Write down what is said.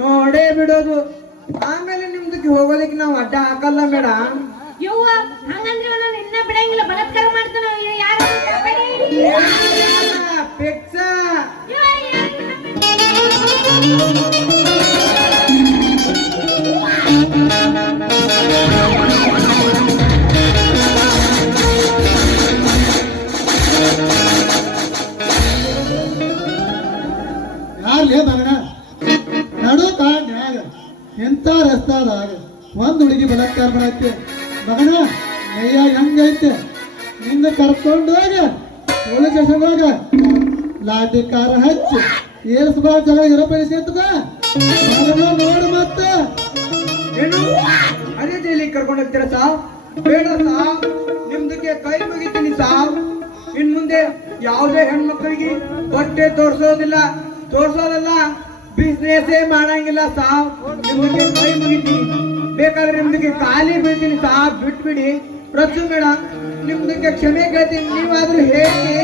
ನೋಡೇ ಬಿಡೋದು. ಆಮೇಲೆ ನಿಮ್ದಕ್ಕೆ ಹೋಗೋದಕ್ಕೆ ನಾವು ಅಡ್ಡ ಹಾಕಲ್ಲ ಮೇಡಮ್. ಯವ್ವ ಹಂಗಂದ್ರೆ ನಾನು ಇನ್ನ ಬಿಡಂಗಿಲ್ಲ, ಬಲಾತ್ಕಾರ ಮಾಡ್ತಾನ ಯಾರು ಫಿಕ್ಸ. ಯಾರ್ಲೇ ಮಗನ ನಡು ಕಾಡ್ನ್ಯಾಗ ಎಂತ ರಸ್ತಾದಾಗ ಒಂದ್ ಹುಡುಗಿ ಬಲಾತ್ಕಾರ ಮಾಡತ್ತೆ ಮಗನ. ನಯ್ಯ ಹೆಂಗೈತೆ ನಿನ್ನ ಕರ್ಕೊಂಡೋಗ ಪೊಲೀಸ್ ಸ್ಟೇಷನ್ ಹೋಗ, ಲಾಠಿ ಕಾರ ಹಚ್ಚಿ ಏರ್ಸ್ಬಾ ಜಗಳ ಇರಪಡಿಸಿರ್ತದ ನೋಡು. ಮತ್ತ ಏನು ಅದೇ ಜೈಲಿಗೆ ಕರ್ಕೊಂಡು ಹೋಗ್ತೀರಾ ಸಾವ್? ಬೇಡ ಸಾವ್, ನಿಮ್ದಕ್ಕೆ ಕೈ ಮುಗಿತೀನಿ ಸಾವ್. ಇನ್ ಮುಂದೆ ಯಾವುದೇ ಹೆಣ್ಮಕ್ಳಿಗೆ ಬಟ್ಟೆ ತೋರ್ಸೋದಿಲ್ಲ, ಬಿಸ್ನೆಸ್ ಮಾಡಂಗಿಲ್ಲ ಸಾವ್. ನಿಮ್ದಕ್ಕೆ ಕೈ ಮುಗಿತೀನಿ, ಬೇಕಾದ್ರೆ ನಿಮ್ದಕ್ಕೆ ಖಾಲಿ ಬೀಳ್ತೀನಿ ಸಾವ್. ಬಿಟ್ಬಿಡಿ ರಚ್ಚು ಮೇಡಮ್, ನಿಮ್ದಕ್ಕೆ ಕ್ಷಮೆ ಕೇಳ್ತೀನಿ. ನೀವಾದ್ರೂ ಹೇಳಿ.